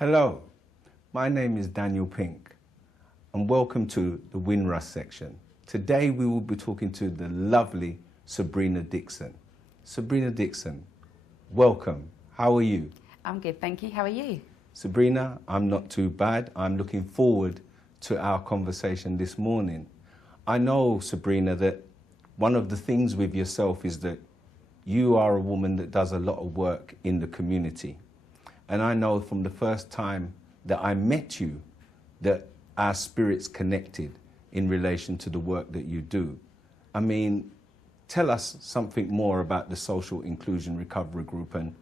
Hello, my name is Daniel Pink and welcome to the Windrush section. Today we will be talking to the lovely Sabriana Dickson. Sabriana Dickson, welcome. How are you? I'm good, thank you. How are you? Sabriana, I'm not too bad. I'm looking forward to our conversation this morning. I know, Sabriana, that one of the things with yourself is that you are a woman that does a lot of work in the community. And I know from the first time that I met you that our spirits connected in relation to the work that you do. I mean, tell us something more about the Social Inclusion Recovery Group and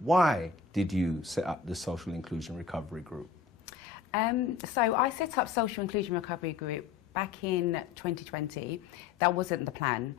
why did you set up the Social Inclusion Recovery Group? So I set up Social Inclusion Recovery Group back in 2020. That wasn't the plan.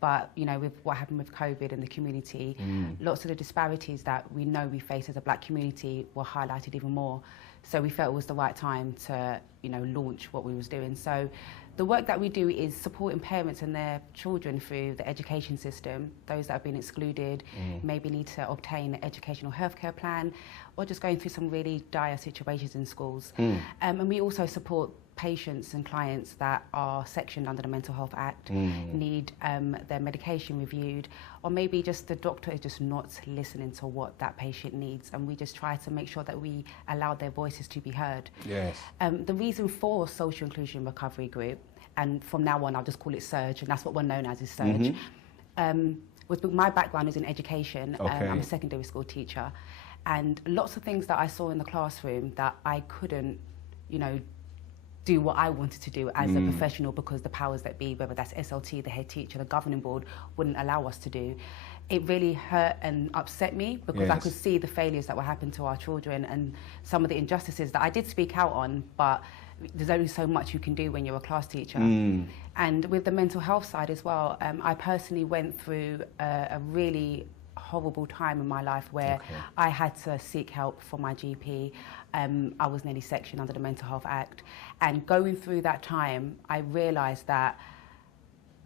But, you know, with what happened with COVID in the community, lots of the disparities that we know we face as a black community were highlighted even more. So we felt it was the right time to, you know, launch what we was doing. So the work that we do is supporting parents and their children through the education system, those that have been excluded, maybe need to obtain an educational healthcare plan, or just going through some really dire situations in schools. And we also support patients and clients that are sectioned under the Mental Health Act, need their medication reviewed, or maybe just the doctor is just not listening to what that patient needs, and we just try to make sure that we allow their voices to be heard. Yes. The reason for Social Inclusion Recovery Group, and from now on I'll just call it SURGE, and that's what we're known as is SURGE, was my background is in education. I'm a secondary school teacher, and lots of things that I saw in the classroom that I couldn't, you know, do what I wanted to do as a professional because the powers that be, whether that's SLT, the head teacher, the governing board, wouldn't allow us to do. It really hurt and upset me because I could see the failures that were happening to our children and some of the injustices that I did speak out on, but there's only so much you can do when you're a class teacher. And with the mental health side as well, I personally went through a really horrible time in my life where I had to seek help from my GP. I was nearly sectioned under the Mental Health Act, and going through that time I realised that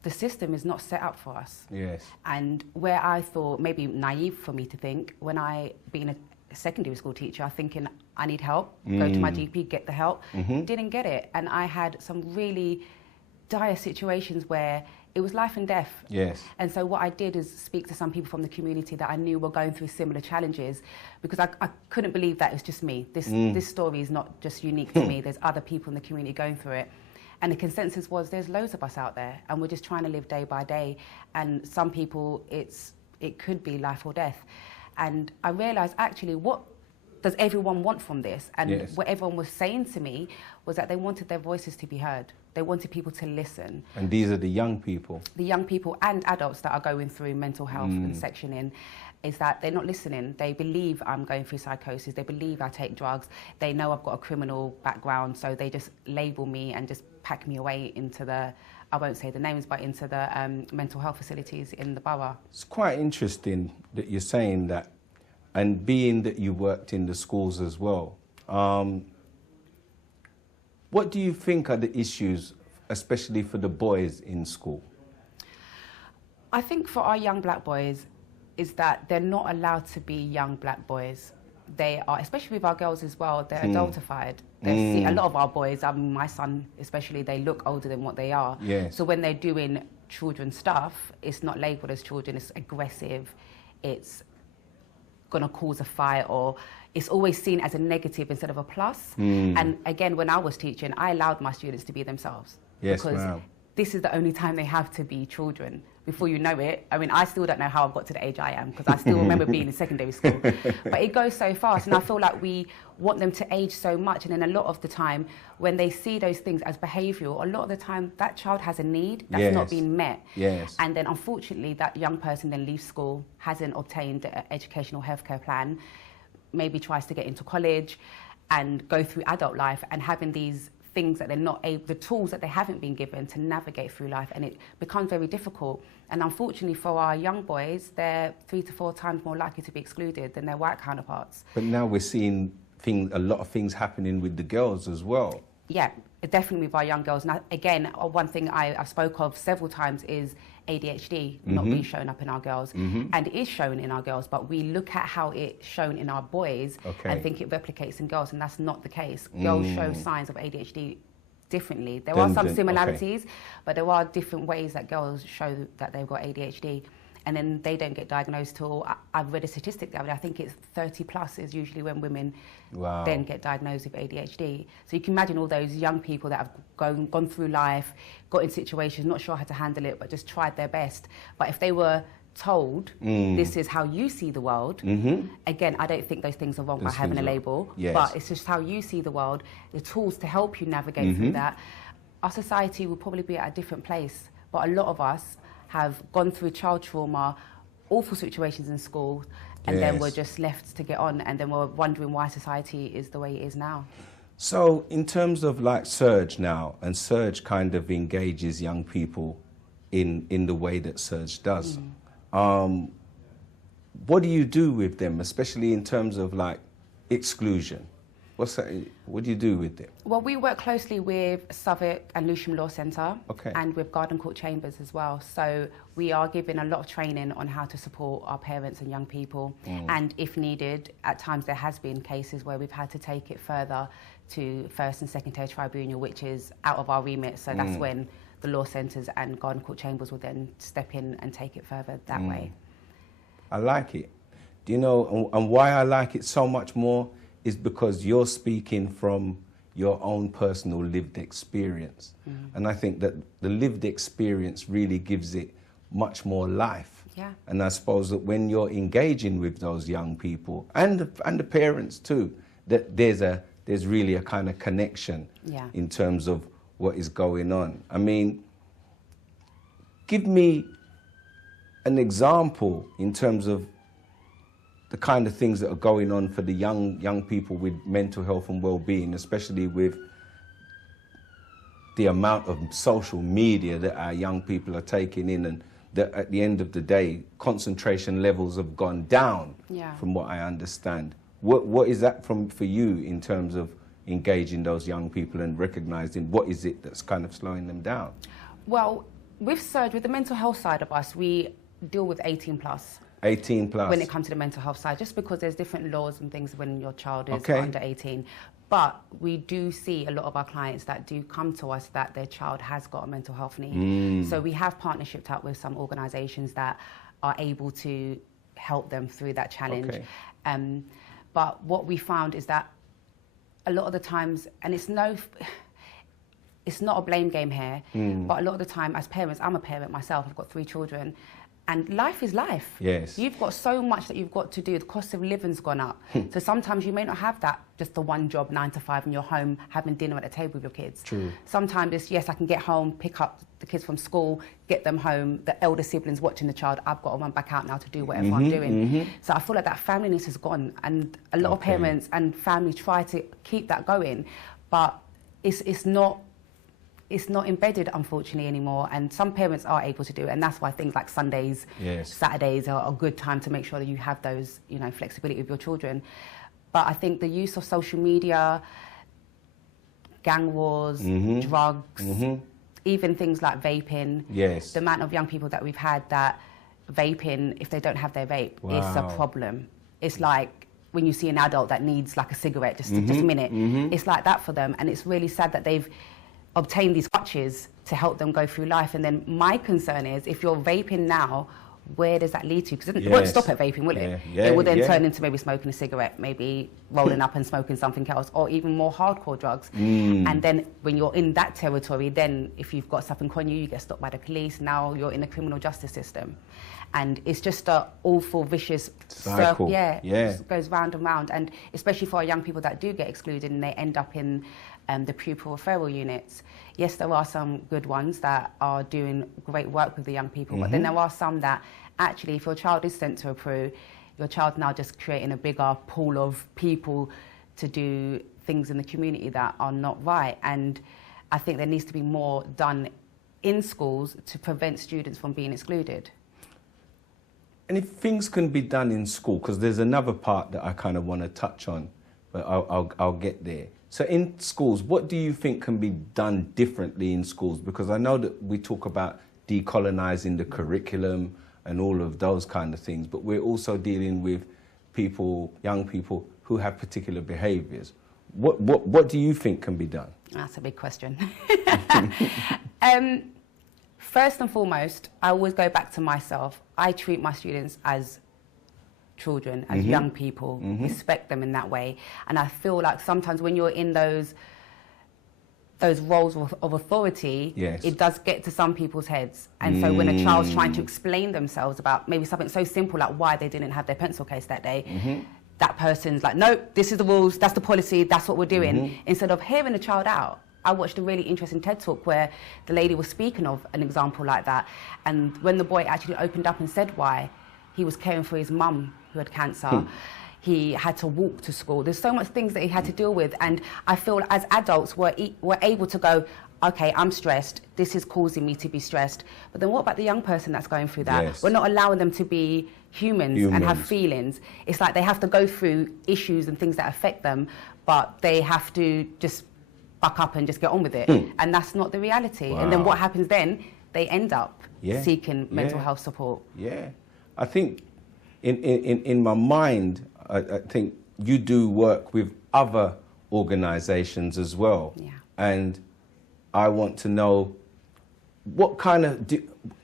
the system is not set up for us. Yes. And where I thought, maybe naive for me to think, when I being a secondary school teacher, thinking I need help, go to my GP, get the help, didn't get it, and I had some really dire situations where it was life and death. Yes. And so what I did is speak to some people from the community that I knew were going through similar challenges, because I couldn't believe that it was just me. This story is not just unique to me. There's other people in the community going through it. And the consensus was there's loads of us out there and we're just trying to live day by day. And some people, it could be life or death. And I realised actually what does everyone want from this? And what everyone was saying to me was that they wanted their voices to be heard. They wanted people to listen. And these are the young people? The young people and adults that are going through mental health and sectioning, is that they're not listening. They believe I'm going through psychosis. They believe I take drugs. They know I've got a criminal background, so they just label me and just pack me away into the, I won't say the names, but into the mental health facilities in the borough. It's quite interesting that you're saying that, and being that you worked in the schools as well. What do you think are the issues, especially for the boys in school? I think for our young black boys is that they're not allowed to be young black boys. They are, especially with our girls as well, they're adultified. A lot of our boys, my son especially, they look older than what they are. Yes. So when they're doing children's stuff, it's not labelled as children, it's aggressive, it's gonna cause a fight, or it's always seen as a negative instead of a plus. And again, when I was teaching, I allowed my students to be themselves. Yes, because this is the only time they have to be children. Before you know it, I mean, I still don't know how I've got to the age I am, because I still remember being in secondary school. But it goes so fast, and I feel like we want them to age so much, and then a lot of the time, when they see those things as behavioural, a lot of the time, that child has a need that's not being met. Yes. And then, unfortunately, that young person then leaves school, hasn't obtained an educational healthcare plan, maybe tries to get into college and go through adult life, and having these things that they're not able, the tools that they haven't been given to navigate through life, and it becomes very difficult. And unfortunately for our young boys, they're 3 to 4 times more likely to be excluded than their white counterparts. But now we're seeing a lot of things happening with the girls as well. Yeah, definitely with our young girls. Now, again, one thing I've spoke of several times is ADHD not being shown up in our girls. And it is shown in our girls, but we look at how it's shown in our boys and think it replicates in girls, and that's not the case. Girls show signs of ADHD differently. There are some similarities, but there are different ways that girls show that they've got ADHD. And then they don't get diagnosed till, I've read a statistic the other day, I think it's 30 plus is usually when women then get diagnosed with ADHD. So you can imagine all those young people that have gone through life, got in situations, not sure how to handle it, but just tried their best. But if they were told, this is how you see the world, again, I don't think those things are wrong by having a label, but it's just how you see the world, the tools to help you navigate through that. Our society will probably be at a different place, but a lot of us have gone through child trauma, awful situations in school, and then we're just left to get on, and then we're wondering why society is the way it is now. So in terms of like Surge now, and Surge kind of engages young people in the way that Surge does, what do you do with them, especially in terms of like exclusion? What do you do with them? Well, we work closely with Southwark and Lewisham Law Centre and with Garden Court Chambers as well. So we are giving a lot of training on how to support our parents and young people. And if needed, at times there has been cases where we've had to take it further to first and second tier tribunal, which is out of our remit. So that's when the law centres and Garden Court Chambers will then step in and take it further that way. I like it. Do you know, and why I like it so much more is because you're speaking from your own personal lived experience. And I think that the lived experience really gives it much more life. And I suppose that when you're engaging with those young people and the parents too, that there's really a kind of connection in terms of what is going on. I mean, give me an example in terms of the kind of things that are going on for the young people with mental health and well-being, especially with the amount of social media that our young people are taking in, and that at the end of the day, concentration levels have gone down, from what I understand. What is that for you in terms of engaging those young people and recognising what is it that's kind of slowing them down? Well, with Surge, with the mental health side of us, we deal with 18 plus. 18 plus. When it comes to the mental health side, just because there's different laws and things when your child is under 18. But we do see a lot of our clients that do come to us that their child has got a mental health need. So we have partnerships up with some organisations that are able to help them through that challenge. But what we found is that a lot of the times, and it's not a blame game here, but a lot of the time as parents, I'm a parent myself, I've got 3 children, and life is life. You've got so much that you've got to do. The cost of living's gone up. So sometimes you may not have that, just the one job, 9 to 5, and you're home having dinner at the table with your kids. Sometimes it's, yes, I can get home, pick up the kids from school, get them home, the elder siblings watching the child, I've got to run back out now to do whatever I'm doing. So I feel like that familyness is gone, and a lot of parents and family try to keep that going, but it's not embedded, unfortunately, anymore, and some parents are able to do it, and that's why things like Sundays, Saturdays are a good time to make sure that you have those, flexibility with your children. But I think the use of social media, gang wars, drugs, even things like vaping, the amount of young people that we've had that vaping, if they don't have their vape, it's a problem. It's like when you see an adult that needs like a cigarette, just a minute, it's like that for them, and it's really sad that they've obtain these crutches to help them go through life. And then my concern is, if you're vaping now, where does that lead to? Because it won't stop at vaping, will it? It will then turn into maybe smoking a cigarette, maybe rolling up and smoking something else, or even more hardcore drugs. And then when you're in that territory, then if you've got something on you, you get stopped by the police. Now you're in the criminal justice system. And it's just an awful, vicious circle. It goes round and round. And especially for our young people that do get excluded and they end up in the pupil referral units. Yes, there are some good ones that are doing great work with the young people, but then there are some that actually, if your child is sent to a PRU, your child's now just creating a bigger pool of people to do things in the community that are not right. And I think there needs to be more done in schools to prevent students from being excluded. And if things can be done in school, because there's another part that I kind of want to touch on, but I'll get there. So in schools, what do you think can be done differently in schools? Because I know that we talk about decolonizing the curriculum and all of those kind of things, but we're also dealing with people, young people, who have particular behaviours. What do you think can be done? That's a big question. First and foremost, I always go back to myself. I treat my students as children, as young people, respect them in that way. And I feel like sometimes when you're in those roles of authority, it does get to some people's heads. And so when a child's trying to explain themselves about maybe something so simple like why they didn't have their pencil case that day, that person's like, no, this is the rules, that's the policy, that's what we're doing. Instead of hearing the child out. I watched a really interesting TED Talk where the lady was speaking of an example like that. And when the boy actually opened up and said why, he was caring for his mum who had cancer. He had to walk to school. There's so much things that he had to deal with. And I feel as adults, we're able to go, okay, I'm stressed. This is causing me to be stressed. But then what about the young person that's going through that? We're not allowing them to be humans and have feelings. It's like they have to go through issues and things that affect them, but they have to just buck up and just get on with it. And that's not the reality. And then what happens then? They end up seeking mental health support. I think in my mind, I think you do work with other organisations as well. And I want to know what kind of,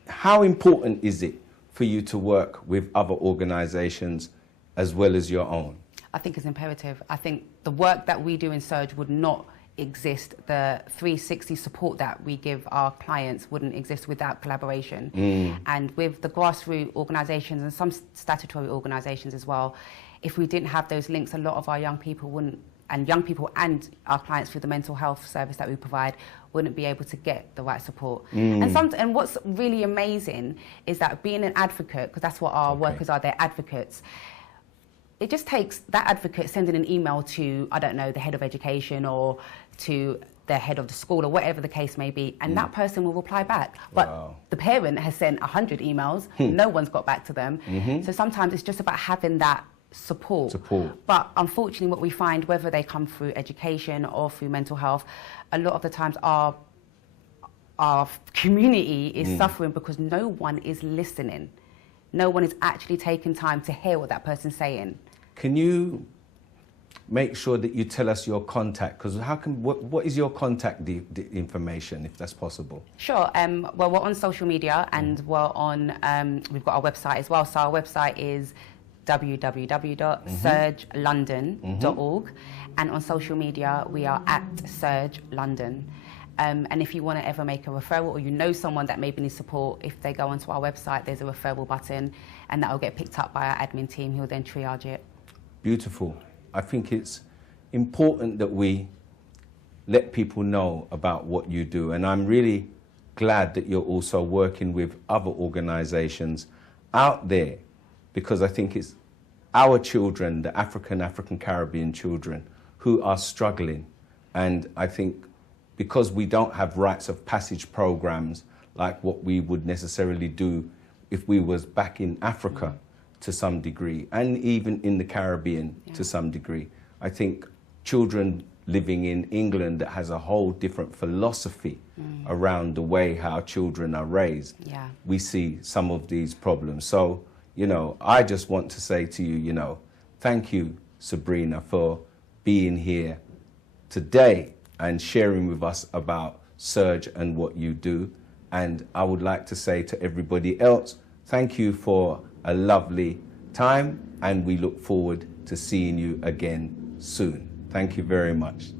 how important is it for you to work with other organisations as well as your own? I think it's imperative. I think the work that we do in Surge would not exist. The 360 support that we give our clients wouldn't exist without collaboration. And with the grassroots organisations and some statutory organisations as well, if we didn't have those links, a lot of our young people wouldn't, and young people and our clients through the mental health service that we provide, wouldn't be able to get the right support. And what's really amazing is that being an advocate, because that's what our workers are, they're advocates. It just takes that advocate sending an email to, I don't know, the head of education or to the head of the school or whatever the case may be, and that person will reply back. But the parent has sent 100 emails, no one's got back to them. So sometimes it's just about having that support. But unfortunately what we find, whether they come through education or through mental health, a lot of the times our community is suffering because no one is listening. No one is actually taking time to hear what that person's saying. Can you make sure that you tell us your contact? Because what is your contact information, if that's possible? Sure. Well, we're on social media and we're on, we've got our website as well. So our website is www.surgelondon.org, and on social media we are at Surge London. And if you want to ever make a referral, or you know someone that maybe needs support, if they go onto our website, there's a referral button, and that will get picked up by our admin team, who will then triage it. Beautiful. I think it's important that we let people know about what you do, and I'm really glad that you're also working with other organisations out there, because I think it's our children, the African Caribbean children, who are struggling. And I think because we don't have rites of passage programs like what we would necessarily do if we was back in Africa to some degree, and even in the Caribbean to some degree, I think children living in England that has a whole different philosophy around the way how children are raised, we see some of these problems. So, you know, I just want to say to you, you know, thank you, Sabriana, for being here today and sharing with us about Surge and what you do. And I would like to say to everybody else, thank you for a lovely time, and we look forward to seeing you again soon. Thank you very much.